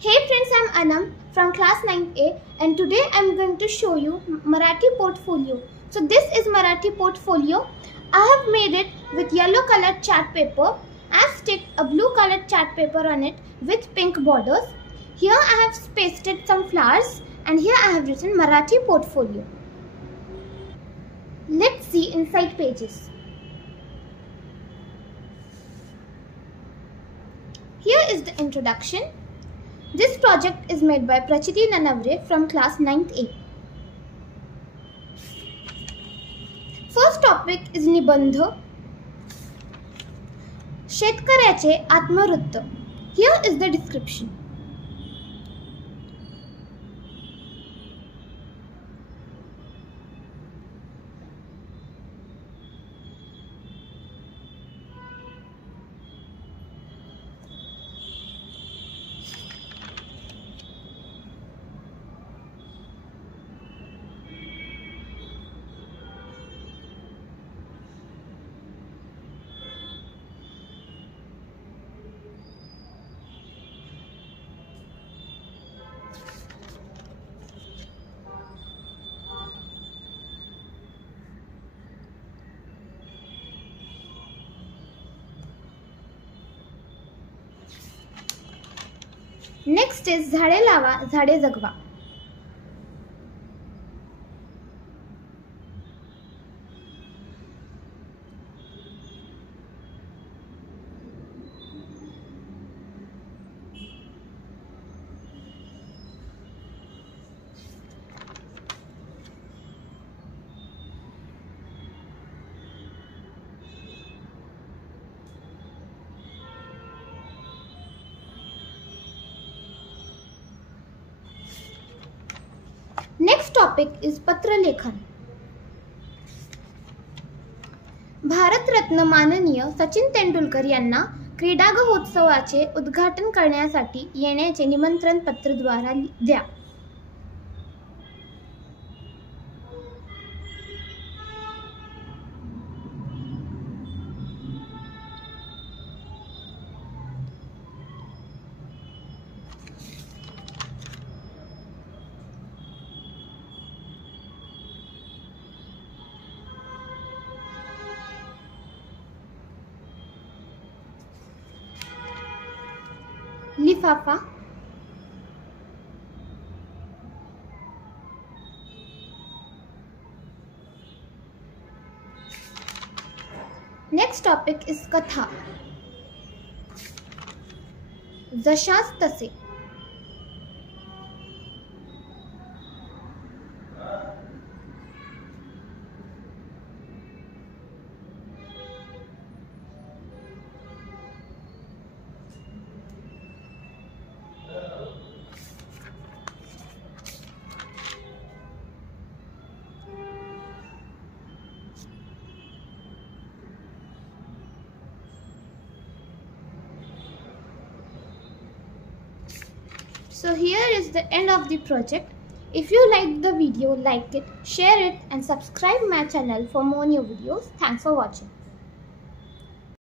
Hey friends, I'm Anam from class 9A and today I'm going to show you Marathi portfolio. So this is Marathi portfolio. I have made it with yellow colored chart paper. I have sticked a blue colored chart paper on it with pink borders. Here I have pasted some flowers and here I have written Marathi portfolio. Let's see inside pages. Here is the introduction. This project is made by Prachiti Nanavre from class 9th A. First topic is Nibandha. शेतकऱ्याचे आत्मवृत्त. Here is the description. Next is झाडे लावा, झाडे जगवा. Next topic is पत्रलेखन. Bharat Ratna माननीय सचिन तेंडुलकर यांना क्रीडा महोत्सवाचे उद्घाटन करण्यासाठी येण्याचे निमंत्रण पत्राद्वारे द्या. लिफाफा. नेक्स्ट टॉपिक इज कथा. जशास तसे. So here is the end of the project. If you liked the video, like it, share it and subscribe my channel for more new videos. Thanks for watching.